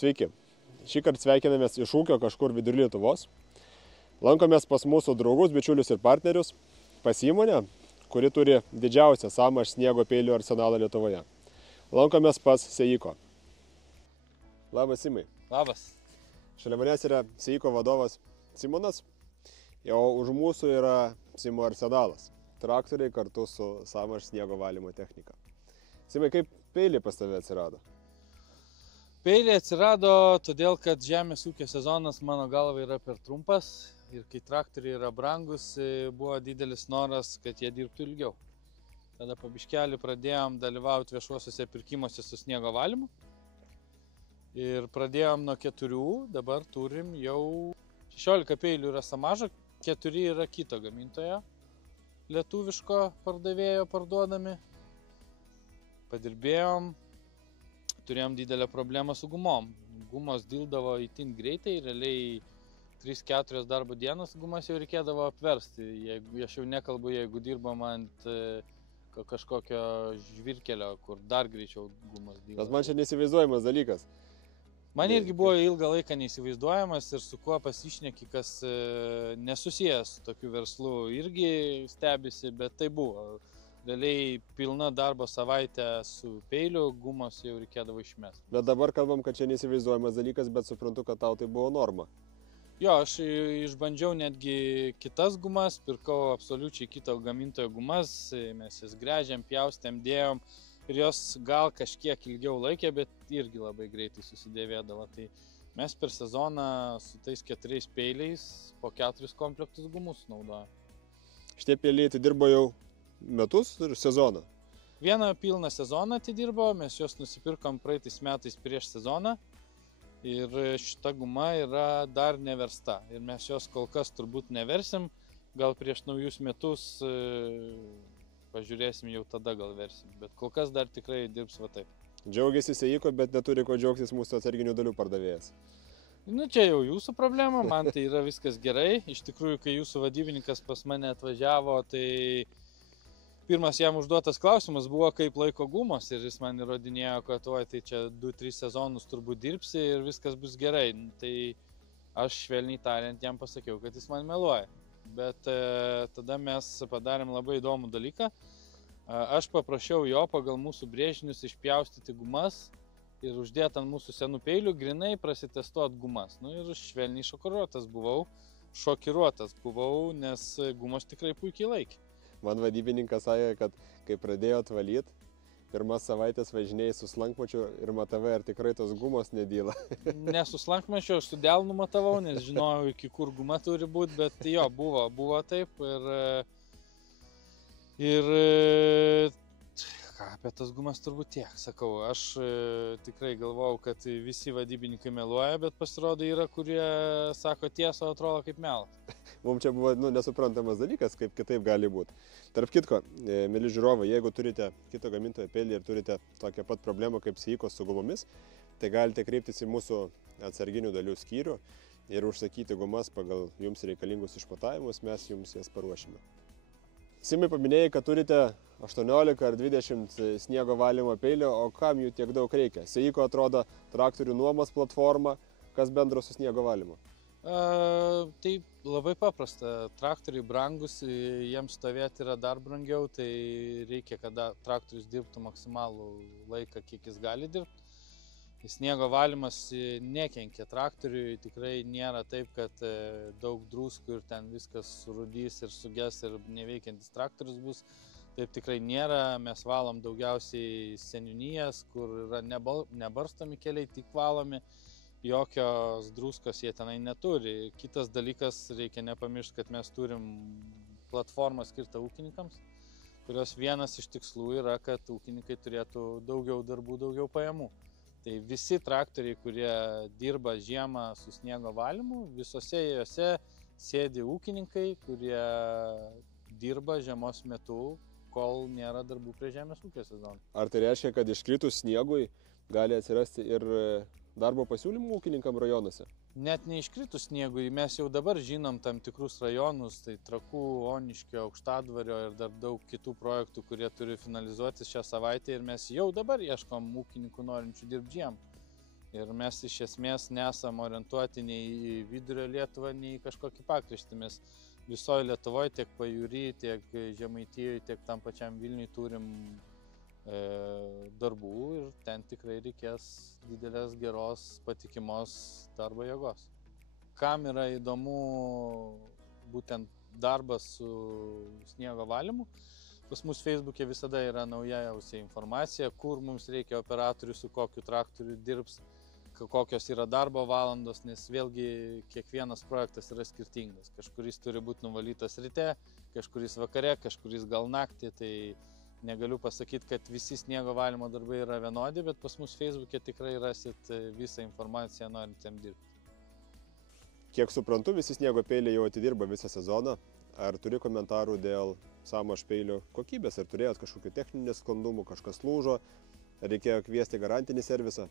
Sveiki. Šį kartą sveikinamės iš ūkio kažkur vidury Lietuvos. Lankomės pas mūsų draugus, bičiulius ir partnerius, pas įmonę, kuri turi didžiausią SAMAŠ sniego peilių arsenalą Lietuvoje. Lankomės pas Seiko. Labas, Simai. Labas. Šalia manęs yra Seiko vadovas Simonas, o už mūsų yra Simo arsenalas. Traktoriai kartu su SAMAŠ sniego valymo technika. Simai, kaip peiliai pas tave atsirado? Peiliai atsirado todėl, kad žemės ūkio sezonas mano galva yra per trumpas ir kai traktoriai yra brangus, buvo didelis noras, kad jie dirbtų ilgiau. Tada po biškelį pradėjom dalyvauti viešuosiuose pirkimuose su sniego valymu ir pradėjom nuo 4, dabar turim jau 16 peilių yra SAMAŽo, 4 yra kito gamintojo, lietuviško pardavėjo parduodami. Padirbėjom. Turėjom didelę problemą su gumom. Gumos dildavo itin greitai, realiai 3-4 darbo dienos gumas jau reikėdavo apversti. Aš jau nekalbu, jeigu dirbam ant kažkokio žvirkelio, kur dar greičiau gumos dildavo. Bet man čia neįsivaizduojamas dalykas. Man irgi buvo ilgą laiką neįsivaizduojamas ir su kuo pasišneki, kas nesusijęs su tokiu verslu, irgi stebisi, bet tai buvo. Realiai pilna darbo savaitė su peiliu, gumos jau reikėdavo išmesti. Bet dabar kalbam, kad čia neįsivaizduojamas dalykas, bet suprantu, kad tau tai buvo norma. Jo, aš išbandžiau netgi kitas gumas, pirkau absoliučiai kito gamintojo gumas, mes jas gręžėm, pjaustėm, dėjom ir jos gal kažkiek ilgiau laikė, bet irgi labai greitai susidėvėdavo. Tai mes per sezoną su tais 4 peiliais po 4 komplektus gumus naudojame. Šitie peiliai atidirbo jau metus ir sezoną. Vieną pilną sezoną atidirbo, mes juos nusipirkom praeitais metais prieš sezoną ir šita guma yra dar neversta ir mes jos kol kas turbūt neversim, gal prieš naujus metus pažiūrėsim, jau tada gal versim, bet kol kas dar tikrai dirbs va taip. Džiaugiasi Seiko, bet neturi ko džiaugtis mūsų atsarginių dalių pardavėjas. Nu, čia jau jūsų problema, man tai yra viskas gerai. Iš tikrųjų, kai jūsų vadybininkas pas mane atvažiavo, tai pirmas jam užduotas klausimas buvo, kaip laiko gumos ir jis man įrodinėjo, kad tai čia 2-3 sezonus turbūt dirbsi ir viskas bus gerai. Tai aš švelniai tariant jam pasakiau, kad jis man meluoja. Bet tada mes padarėm labai įdomų dalyką. Aš paprašiau jo pagal mūsų brėžinius išpjaustyti gumas ir uždėti ant mūsų senų peilių, grinai prasitestuoti gumas. Nu ir švelniai šokiruotas buvau, nes gumos tikrai puikiai laikė. Man vadybininkas sakė, kad kai pradėjo valyti, pirmas savaitės važinėjai su slankmačiu ir matavai, ar tikrai tos gumos nedyla. Ne su slankmačiu, aš su delnu matavau, nes žinojau, iki kur guma turi būti, bet jo, buvo taip ir apie tas gumas turbūt tiek, sakau. Aš tikrai galvojau, kad visi vadybininkai meluoja, bet pasirodo yra, kurie sako tiesą, atrodo kaip melas. Mums čia buvo nesuprantamas dalykas, kaip kitaip gali būti. Tarp kitko, mėly žiūrovai, jeigu turite kito gamintojo peilį ir turite tokią pat problemą kaip Seiko su gumomis, tai galite kreiptis į mūsų atsarginių dalių skyrių ir užsakyti gumas pagal jums reikalingus išmatavimus, mes jums jas paruošime. Simai, paminėjai, kad turite 18 ar 20 sniego valymo peilio, o kam jų tiek daug reikia? Seiko atrodo traktorių nuomos platforma, kas bendro su sniego valymu? Tai labai paprasta, traktoriai brangus, jiems stovėti yra dar brangiau, tai reikia, kad traktorius dirbtų maksimalų laiką, kiek jis gali dirbti. Sniego valymas nekenkia traktoriui, tikrai nėra taip, kad daug druskų ir ten viskas surudys ir suges ir neveikiantis traktorius bus. Taip tikrai nėra, mes valom daugiausiai seniūnijas, kur yra nebarstomi keliai, tik valomi. Jokios druskos jie tenai neturi. Kitas dalykas, reikia nepamiršti, kad mes turim platformą skirtą ūkininkams, kurios vienas iš tikslų yra, kad ūkininkai turėtų daugiau darbų, daugiau pajamų. Tai visi traktoriai, kurie dirba žiemą su sniego valymu, visose juose sėdi ūkininkai, kurie dirba žiemos metu, kol nėra darbų prie žemės ūkio sezono. Ar tai reiškia, kad iškritus sniegui gali atsirasti ir darbo pasiūlymų ūkininkam rajonuose? Net neiškritus sniegui, mes jau dabar žinom tam tikrus rajonus, tai Trakų, Oniškio, Aukštadvario ir dar daug kitų projektų, kurie turi finalizuotis šią savaitę ir mes jau dabar ieškom ūkininkų norinčių dirbti žiemą. Ir mes iš esmės nesam orientuoti nei į vidurio Lietuvą, nei į kažkokį pakraštį. Mes visoje Lietuvoje, tiek Pajūry, tiek Žemaitijoje, tiek tam pačiam Vilniui turim darbų ir ten tikrai reikės didelės, geros, patikimos darbo jėgos. Kam yra įdomu būtent darbas su sniego valymu, pas mus Facebook'e visada yra naujausia informacija, kur mums reikia operatorių, su kokiu traktoriu dirbs, kokios yra darbo valandos, nes vėlgi kiekvienas projektas yra skirtingas. Kažkuris turi būti nuvalytas ryte, kažkuris vakare, kažkuris gal naktį, tai negaliu pasakyti, kad visi sniego valymo darbai yra vienodi, bet pas mus Facebook'e tikrai rasit visą informaciją norintiem dirbti. Kiek suprantu, visi sniego peiliai jau atidirba visą sezoną. Ar turi komentarų dėl Samaš peilių kokybės? Ar turėjot kažkokių techninių nesklandumų, kažkas lūžo? Ar reikėjo kviesti garantinį servisą?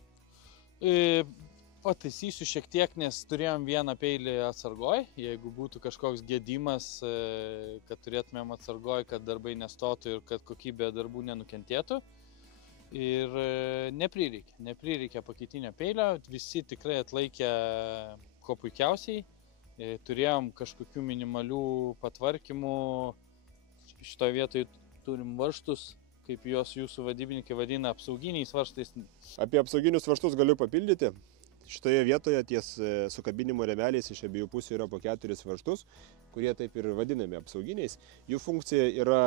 Pataisysiu šiek tiek, nes turėjom vieną peilį atsargoj. Jeigu būtų kažkoks gedimas, kad turėtumėm atsargoj, kad darbai nestotų ir kad kokybė darbų nenukentėtų. Ir neprireikė pakeitinio peilio, visi tikrai atlaikė ko puikiausiai. Turėjom kažkokių minimalių patvarkymų. Šitoje vietoje turim varžtus, kaip juos jūsų vadybininkai vadina, apsauginiais varžtais. Apie apsauginius varžtus galiu papildyti. Šitoje vietoje ties sukabinimo rėmeliais iš abiejų pusių yra po 4 varžtus, kurie taip ir vadinami apsauginiais. Jų funkcija yra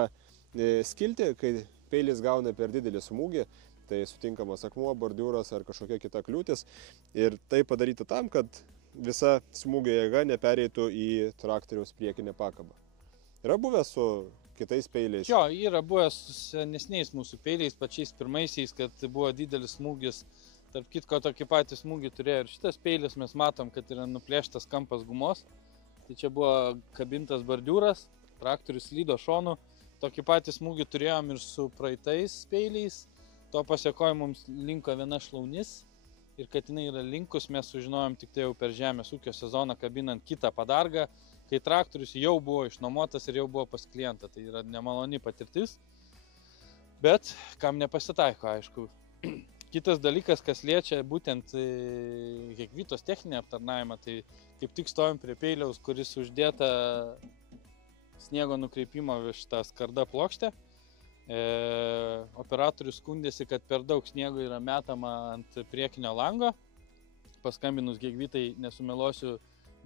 skilti, kai peilis gauna per didelį smūgį, tai sutinkamas akmuo, bordiūras ar kažkokia kita kliūtis. Ir tai padaryti tam, kad visa smūgio jėga nepereitų į traktoriaus priekinę pakabą. Yra buvę su kitais peiliais? Jo, yra buvę su senesniais mūsų peiliais, pačiais pirmaisiais, kad buvo didelis smūgis. Tarp kitko, tokį patį smūgį turėjo ir šitas peilis, mes matom, kad yra nuplėštas kampas gumos. Tai čia buvo kabintas bordiūras, traktorius slydo šonu. Tokį patį smūgį turėjom ir su praeitais peiliais. To pasiekoje mums linko viena šlaunis. Ir kad jinai yra linkus, mes sužinojom tik tai jau per žemės ūkio sezoną kabinant kitą padargą, kai traktorius jau buvo išnuomotas ir jau buvo pas klientą. Tai yra nemaloni patirtis, bet kam nepasitaiko, aišku. Kitas dalykas, kas liečia būtent Hekvitos techninį aptarnavimą, tai kaip tik stovim prie peiliaus, kuris uždėta sniego nukreipimo virš tą skardą plokštę. Operatorius skundėsi, kad per daug sniego yra metama ant priekinio lango. Paskambinus Hekvitai, nesumeluosiu,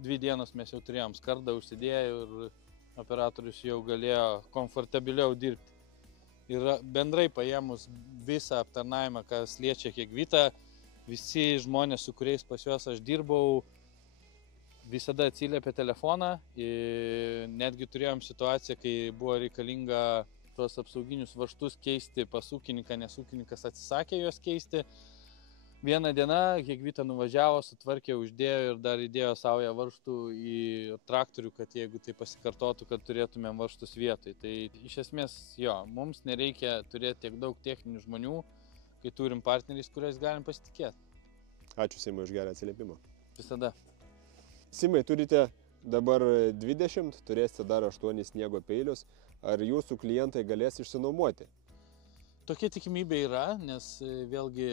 2 dienas mes jau turėjom skardą užsidėję ir operatorius jau galėjo komfortabiliau dirbti. Ir bendrai paėmus visą aptarnavimą, kas liečia Hekvitą, visi žmonės, su kuriais pas juos aš dirbau, visada atsiliepė telefoną. Netgi turėjom situaciją, kai buvo reikalinga tuos apsauginius varžtus keisti pas ūkininką, nes ūkininkas atsisakė juos keisti. Vieną dieną Hekvita nuvažiavo, sutvarkė, uždėjo ir dar įdėjo saują varžtų į traktorių, kad jeigu tai pasikartotų, kad turėtumėm varžtus vietoj. Tai iš esmės, jo, mums nereikia turėti tiek daug techninių žmonių, kai turim partneriais, kuriais galim pasitikėti. Ačiū, Simai, už gerą atsiliepimą. Visada. Simai, turite dabar 20, turėsite dar 8 sniego peilius. Ar jūsų klientai galės išsinuomoti? Tokia tikimybė yra, nes vėlgi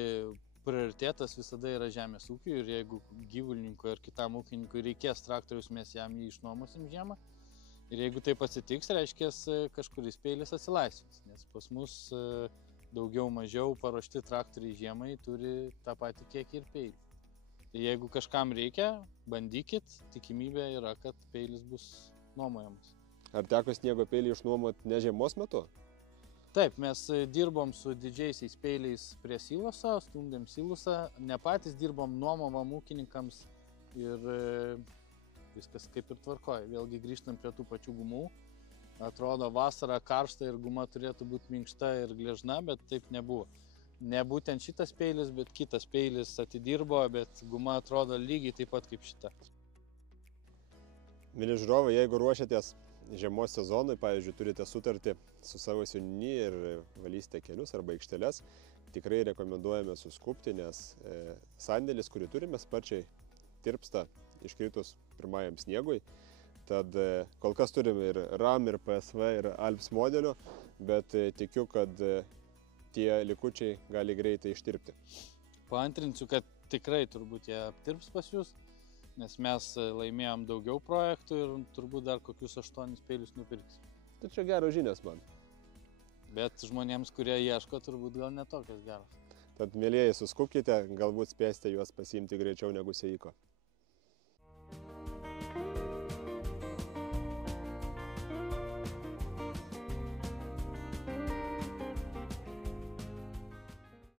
prioritetas visada yra žemės ūkiui ir jeigu gyvulininkui ar kitam ūkininkui reikės traktorius, mes jam jį išnuomosim žiemą. Ir jeigu taip atsitiks, reiškia, kažkuris peilis atsilaisvins, nes pas mus daugiau mažiau paruošti traktoriai žiemai turi tą patį kiekį ir peilį. Tai jeigu kažkam reikia, bandykit, tikimybė yra, kad peilis bus nuomojamas. Ar teko sniego peilį išnuomoti ne žiemos metu? Taip, mes dirbom su didžiaisiais peiliais prie siloso, stumdėm silosą, ne patys dirbom, nuomovom ūkininkams ir viskas kaip ir tvarkoja. Vėlgi grįžtam prie tų pačių gumų. Atrodo, vasara karšta ir guma turėtų būti minkšta ir gležna, bet taip nebuvo. Ne būtent šitas peilis, bet kitas peilis atidirbo, bet guma atrodo lygiai taip pat kaip šita. Mieli žiūrovai, jeigu ruošiatės žiemos sezonui, pavyzdžiui, turite sutartį su savo seniūnija ir valysite kelius arba aikšteles, tikrai rekomenduojame suskubti, nes sandėlis, kurį turime, sparčiai tirpsta iškritus pirmajam sniegui. Tad kol kas turime ir RAM, ir PSV, ir Alps modelių, bet tikiu, kad tie likučiai gali greitai ištirpti. paantrinsiu, kad tikrai turbūt jie aptirps pas jūs, nes mes laimėjom daugiau projektų ir turbūt dar kokius 8 peilius nupirksim. Tai čia geros žinios man. Bet žmonėms, kurie ieško, turbūt gal netokios geros. Tad, mėlyjeji, suskupkite, galbūt spėsite juos pasiimti greičiau negu Seiko.